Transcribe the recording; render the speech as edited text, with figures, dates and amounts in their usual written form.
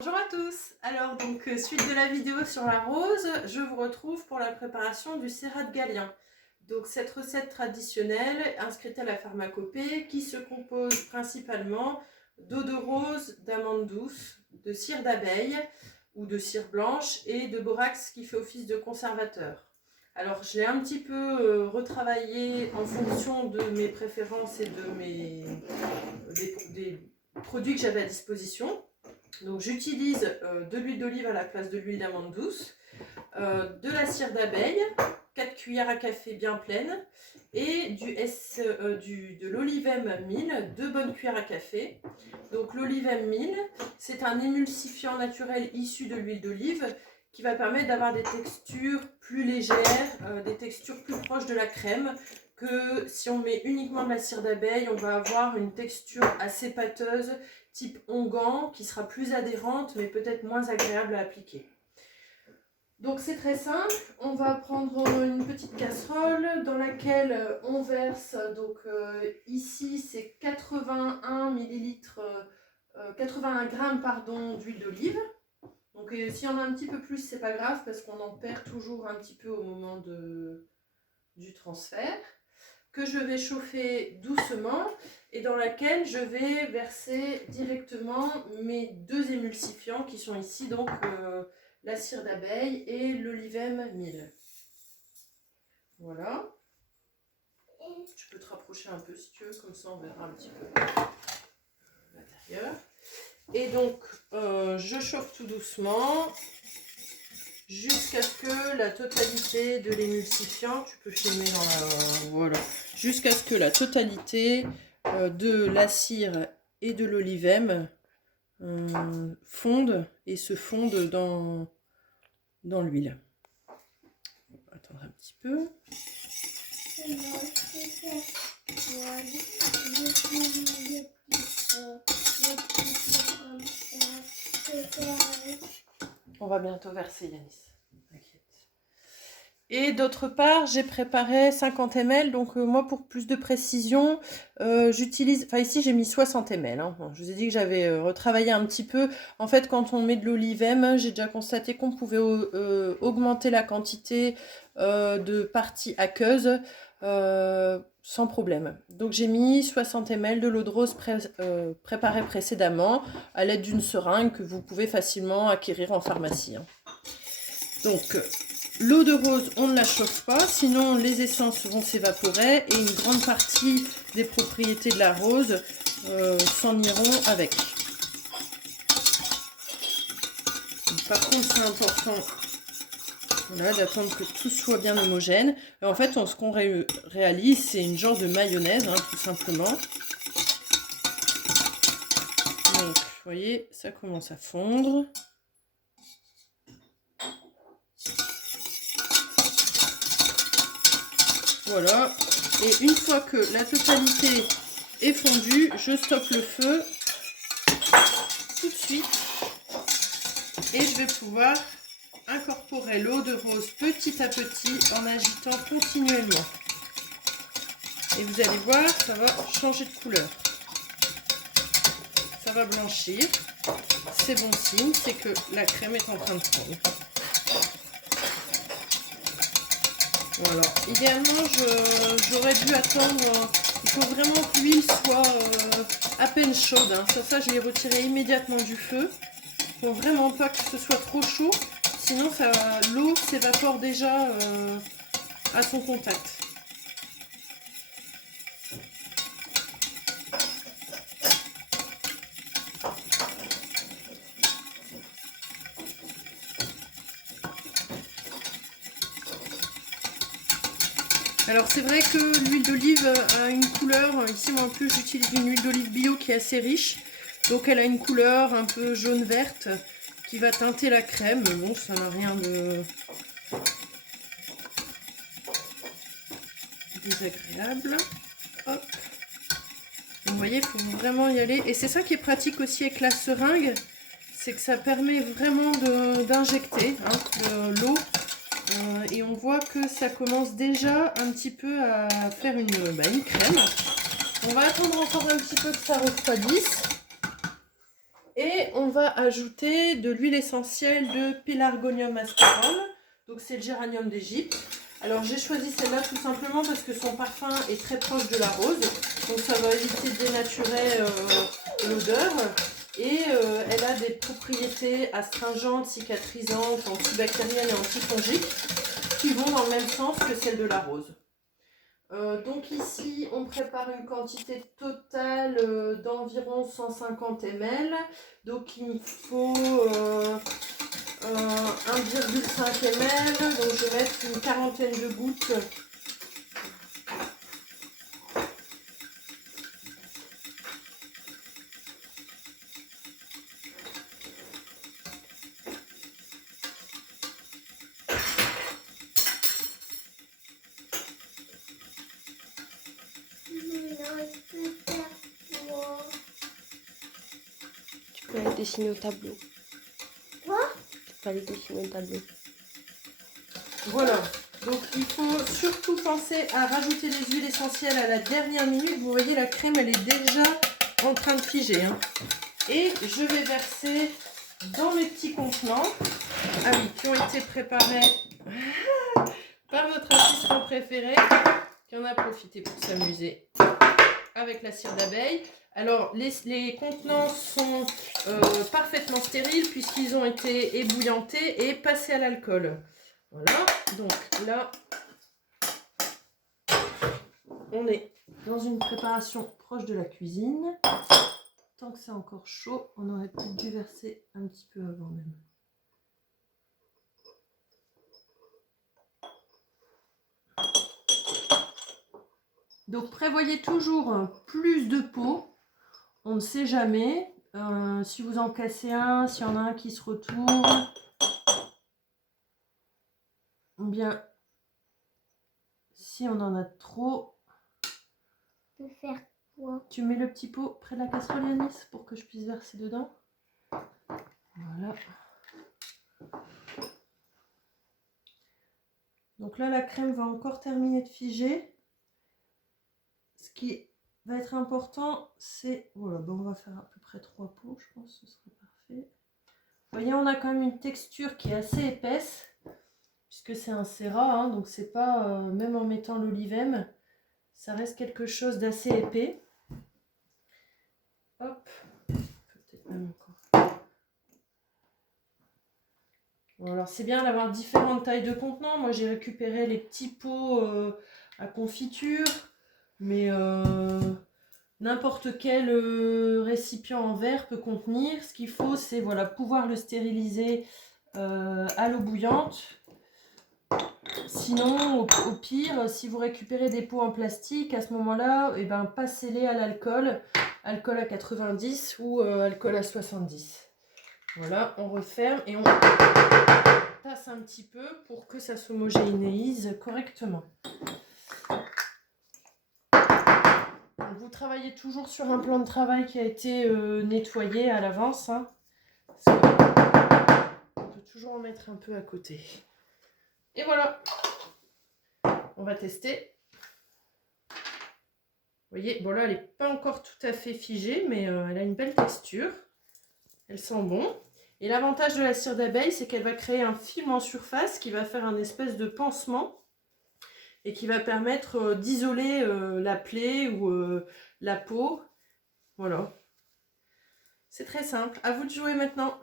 Bonjour à tous. Alors suite de la vidéo sur la rose, je vous retrouve pour la préparation du sérat de Galien. Donc cette recette traditionnelle inscrite à la pharmacopée qui se compose principalement d'eau de rose, d'amandes douces, de cire d'abeille ou de cire blanche et de borax qui fait office de conservateur. Alors je l'ai un petit peu retravaillé en fonction de mes préférences et des produits que j'avais à disposition. Donc j'utilise de l'huile d'olive à la place de l'huile d'amande douce, de la cire d'abeille, 4 cuillères à café bien pleines, et de l'olivem 1000, 2 bonnes cuillères à café. Donc l'olivem 1000, c'est un émulsifiant naturel issu de l'huile d'olive qui va permettre d'avoir des textures plus légères, des textures plus proches de la crème, que si on met uniquement de la cire d'abeille, on va avoir une texture assez pâteuse, type onguent, qui sera plus adhérente, mais peut-être moins agréable à appliquer. Donc c'est très simple, on va prendre une petite casserole dans laquelle on verse, ici c'est 81 millilitres, 81 grammes d'huile d'olive. Donc s'il y en a un petit peu plus, c'est pas grave parce qu'on en perd toujours un petit peu au moment du transfert, que je vais chauffer doucement et dans laquelle je vais verser directement mes deux émulsifiants qui sont ici, donc la cire d'abeille et l'olivem 1000. Voilà. Tu peux te rapprocher un peu si tu veux, comme ça on verra un petit peu l'intérieur. Et donc je chauffe tout doucement jusqu'à ce que la totalité de l'émulsifiant, tu peux filmer dans la... Voilà. Jusqu'à ce que la totalité de la cire et de l'olivem fondent et se fondent dans l'huile. On va attendre un petit peu. On va bientôt verser, Yanis. Et d'autre part, j'ai préparé 50 ml, donc moi pour plus de précision, j'utilise, enfin ici j'ai mis 60 ml, hein. Bon, je vous ai dit que j'avais retravaillé un petit peu. En fait, quand on met de l'olivem, j'ai déjà constaté qu'on pouvait augmenter la quantité de partie aqueuse sans problème. Donc j'ai mis 60 ml de l'eau de rose préparée précédemment à l'aide d'une seringue que vous pouvez facilement acquérir en pharmacie, hein. Donc l'eau de rose, on ne la chauffe pas, sinon les essences vont s'évaporer et une grande partie des propriétés de la rose s'en iront avec. Par contre, c'est important, voilà, d'attendre que tout soit bien homogène. Et en fait, ce qu'on réalise, c'est une genre de mayonnaise, hein, tout simplement. Donc, vous voyez, ça commence à fondre. Voilà, et une fois que la totalité est fondue, je stoppe le feu tout de suite et je vais pouvoir incorporer l'eau de rose petit à petit en agitant continuellement. Et vous allez voir, ça va changer de couleur. Ça va blanchir. C'est bon signe, c'est que la crème est en train de fondre. Voilà. Idéalement, j'aurais dû attendre, il faut vraiment que l'huile soit à peine chaude, hein. Ça, je l'ai retiré immédiatement du feu. Il ne faut vraiment pas que ce soit trop chaud, sinon l'eau s'évapore déjà à son contact. Alors c'est vrai que l'huile d'olive a une couleur, ici moi en plus j'utilise une huile d'olive bio qui est assez riche, donc elle a une couleur un peu jaune-verte qui va teinter la crème, mais bon ça n'a rien de désagréable. Hop. Vous voyez, il faut vraiment y aller, et c'est ça qui est pratique aussi avec la seringue, c'est que ça permet vraiment d'injecter, hein, l'eau. Et on voit que ça commence déjà un petit peu à faire une crème. On va attendre encore un petit peu que ça refroidisse. Et on va ajouter de l'huile essentielle de Pelargonium asperum. Donc c'est le géranium d'Égypte. Alors j'ai choisi celle-là tout simplement parce que son parfum est très proche de la rose. Donc ça va éviter de dénaturer l'odeur. Et elle a des propriétés astringentes, cicatrisantes, antibactériennes et antifongiques qui vont dans le même sens que celle de la rose. Donc ici on prépare une quantité totale d'environ 150 ml. Donc il me faut 1,5 ml. Donc je vais mettre une quarantaine de gouttes. Tu peux aller dessiner au tableau. Quoi? Tu peux aller dessiner au tableau. Voilà, donc il faut surtout penser à rajouter les huiles essentielles à la dernière minute. Vous voyez, la crème, elle est déjà en train de figer. Hein. Et je vais verser dans mes petits contenants, ah oui, qui ont été préparés par notre assistant préféré, qui en a profité pour s'amuser avec la cire d'abeille. Alors, les contenants sont parfaitement stériles puisqu'ils ont été ébouillantés et passés à l'alcool. Voilà, donc là, on est dans une préparation proche de la cuisine. Tant que c'est encore chaud, on aurait peut-être dû verser un petit peu avant même. Donc prévoyez toujours plus de pots, on ne sait jamais. Si vous en cassez un, s'il y en a un qui se retourne, ou bien si on en a trop. De faire quoi? Tu mets le petit pot près de la casserole, Yanis, pour que je puisse verser dedans. Voilà. Donc là, la crème va encore terminer de figer. Ce qui va être important, c'est... Voilà, ben on va faire à peu près 3 pots, je pense que ce sera parfait. Vous voyez, on a quand même une texture qui est assez épaisse, puisque c'est un sérat, hein, donc c'est pas... même en mettant l'olivem, ça reste quelque chose d'assez épais. Hop, peut-être même encore. Bon, alors c'est bien d'avoir différentes tailles de contenants. Moi j'ai récupéré les petits pots à confiture, mais n'importe quel récipient en verre peut contenir. Ce qu'il faut, c'est voilà, pouvoir le stériliser à l'eau bouillante. Sinon, au pire, si vous récupérez des pots en plastique, à ce moment-là, eh ben, passez-les à l'alcool. Alcool à 90 ou alcool à 70. Voilà, on referme et on passe un petit peu pour que ça s'homogénéise correctement. Donc, vous travaillez toujours sur un plan de travail qui a été nettoyé à l'avance. Hein, parce que on peut toujours en mettre un peu à côté. Et voilà, on va tester. Vous voyez, bon là, elle n'est pas encore tout à fait figée, mais elle a une belle texture. Elle sent bon. Et l'avantage de la cire d'abeille, c'est qu'elle va créer un film en surface qui va faire un espèce de pansement et qui va permettre d'isoler la plaie ou la peau. Voilà. C'est très simple. À vous de jouer maintenant.